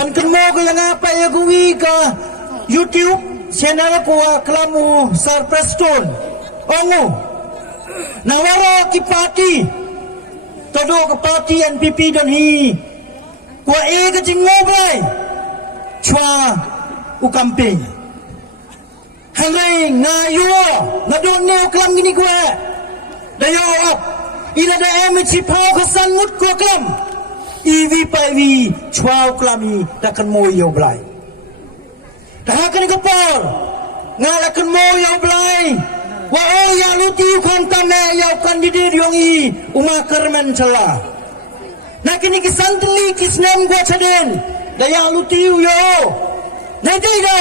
pan kemo ko yang apa ya gui ke YouTube channel ko klamu Sarpreston ongu nawara ki party todo ke party NPP dan hi ko ke jingo bai chwa u campaign hangai ngayo na don ne klam gini ko dayo up ila da emichi pau khasan mut ko klam EV paivi chwa klami takan mo yo blai tahakan ko por ngala kan mo yo blai wa o ya luti kan tame ya kandidat yong I uma kermen chala nakini kisantli kisnem gua chaden daya luti yo nai dei do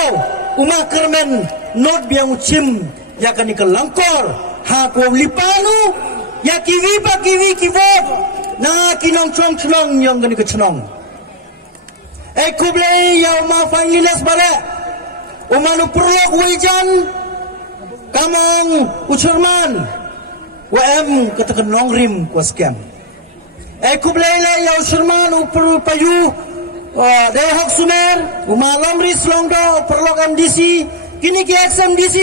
uma kermen not biang uchim ya kan ke langkor ha ko lipanu ya kiwi pa kiwi kivot na kinong chong chnong yang kan ke chnong kuble ya ma fangiles bare umanu prolog wijan kamong ucerman WM katakan nongrim kuaskem kuble ya ucerman upru payu dehok sumer umalam ris longdo prolog MDC kini ki XMDC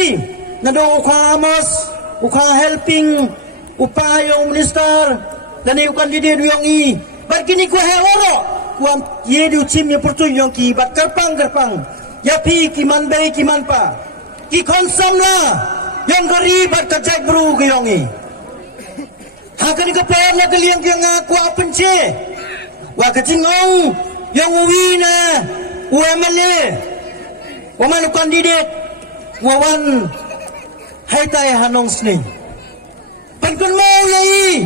nado ukamos ukha helping upayong minister dan iukan di dia yang I berkini ku heloro kuam ye di uchim ye pertu yang ki bat kerpang ya pi ki man bei ki man pa ki konsam la yang gari bat kajak bru ke yang I hakan ke par na kaliang yang aku apenche wa kacingong yang uwina UMLA waman kandidat wawan hai tai hanong sning pan mau yai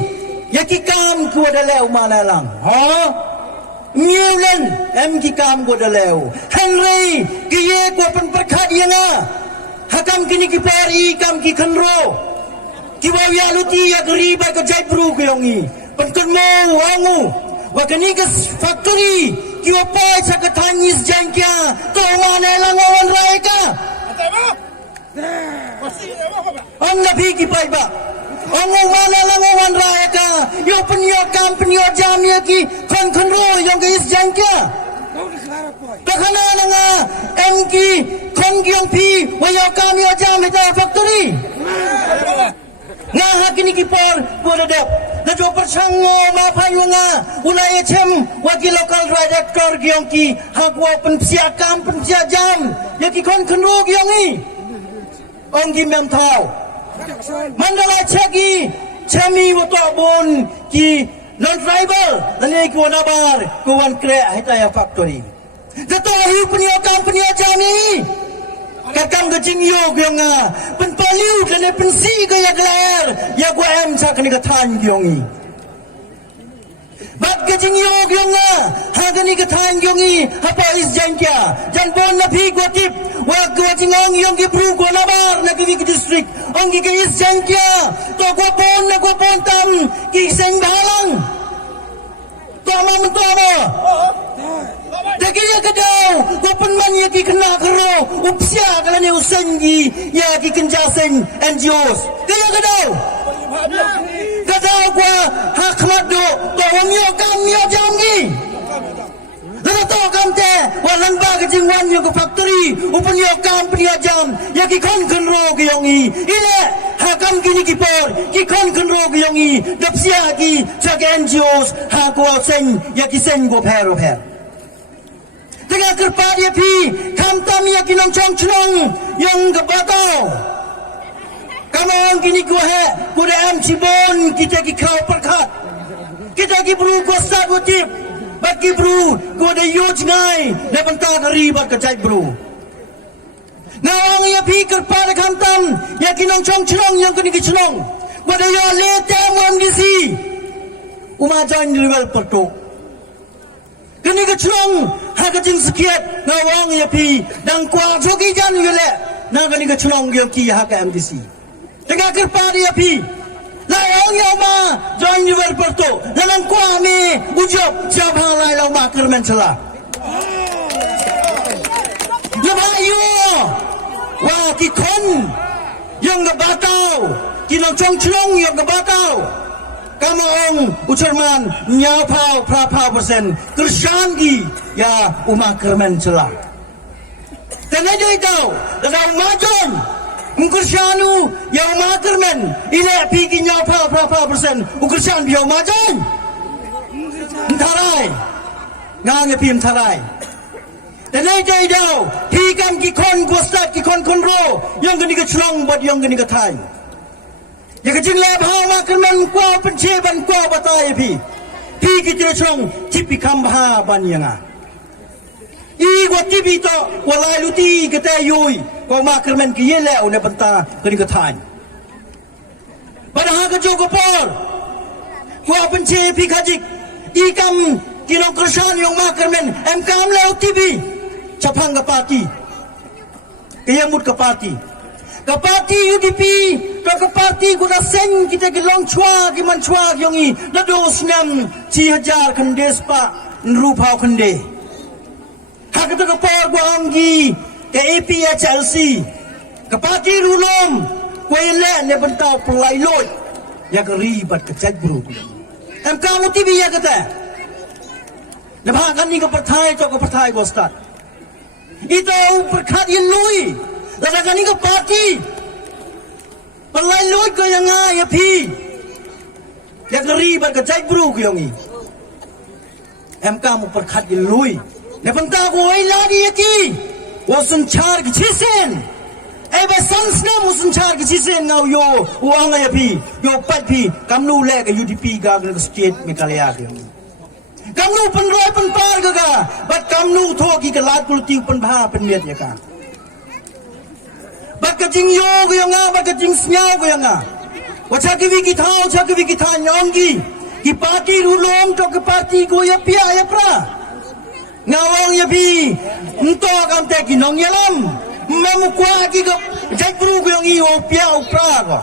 ya ki kam ku da lew mana lang ha nhiều lần em ki kam ku da lew henry ki ye ku pan perkhat yang hakam kini ki pari kam ki khanro ki wa ya luti ya gri ba ka jai bru ku yong I pan mau wangu wa kini ke factory ki wa pai sa ka thanyis jangkya to mana lang wan rai ka ang nabi ki pai ba Ongo mana lango wan raya ka yo penyo kam penyo jam ya ki kon ro yang ke is jangkya takana nga MK kon gyong pi wa yo kam yo jam ita factory nga hakini ki por bodadap na jo persango ma phayo nga ulai chem wa ki local director gyong ki hakwa pensia kam pensia jam ya ki kon ro gyong I ong gi mem thau mandala chagi chami woto bon ki non tribal nani ko nabar ko wan kre hita ya factory jato hi punyo company chami kakam gajing yo gyonga pen paliu kane pensi ga ya glar ya ko em cha kani ka than gyongi bat gajing yo gyonga ha kani ka than gyongi hapa is jangkya jan bon na phi ko tip wa ko jingong yong ki pru ko nabar na ki district ong ki is jangkya to ko bon na ko bon tam ki seng balang to ma dagi ya kadau ko pen man ya ki kena kero upsia kala ne usengi ya ki kenjasen NGOs kaya kadau kwa hakmat do to mio kam mio jamgi Lalu tahu kamte, walang baga jingwan yung factory, upon yung company jam, ya ki kon kenro kiyongi, ile hakam kini kipor, ki kon kenro kiyongi, dapsia ki chak NGOs hakwa sen, ya ki sen go pero. Dengan kerpat ya pi, kamtam ya ki nong chong chong, yung kabataw. Kamang kini ko he, kuda am cibon, kita ki kau perkat, kita ki bru kuasa gotip. Bagi bro, gua ada yuj ngai, dah bentar hari bat kacai bro. Ngawang ya pikir pada kantam, ya kinong chong chong yang kini kicong. Gua ada yo lete mon gisi, umajan level perto. Kini kicong, hakajing sekiat, ngawang ya pi, dang kuat jogi jan yule, na kini kicong yang ki haka MDC. Tengah kerpada ya pi. Layang yang ma join di berperto, dalam kuami ujob siapa halai lau ma kermen celah. Lepas iyo, wah kikon yang kebatau, kinong chong chong yang kebatau. Kamu ong ucerman nyapau prapau persen, kersangi ya umah kermen celah. Tanah dia tahu, dalam majon, Ukursyanu ya umah kermen, ile pergi nyapa berapa persen, Ukursyanu dia majon. Tarai, ngang pim tarai. Tanah dia tahu, hikam kikon kuasat kikon konro, yang kini kecilong buat yang kini ketai. Ya kecil lebah umah kermen kuah penceban kuah batai pi. Kita cong tipi kambha banyanga. Gua tipi to walai luti kita yui. Gua makar men kiye le une benta kini ketan. Padahal kejo kopor. Gua pence pi kajik. Ikam kinong kersan yang makar men em kam le tipi. Capang ke parti. Kiyamut ke parti. Ke parti UDP. Ke parti guna sen kita gelong chua giman chua yongi lados nam 4,000 kendes pa nrupau kende hak to ke por guanggi ke APHLC ke parti rulom kwele ne bentau pelai loi ya ke ribat ke chat bro em kamu tibi ya kata ne bhakan ni ke perthai to ke perthai go start itu perkhat yin lui ladakan ni ke parti Palai loi ke yang ya pi. Yang ribat ke cai bro ke yang ni. MK mu perkhat ke lui. Ne benta ko ai la di ki. Wo sun char ke chisen. Ai ba sans ne mu sun char ke chisen ngau yo uang ya pi. Yo pat pi kam nu le ke UDP ga ke state Meghalaya ke. Kam nu pen roi pen par ke ga. Bat kam nu tho ki ke lat politik pen bha pen miet ya ka. Bakajing yo ko yang bakajing snyau ko yang wacha ki wiki thau nyonggi ki parti rulom to ke parti ko ya pia ya pra ngawang ya bi nto kam te ki nong yalam memu kwa ki ko jai pru ko yang i o pia o pra ko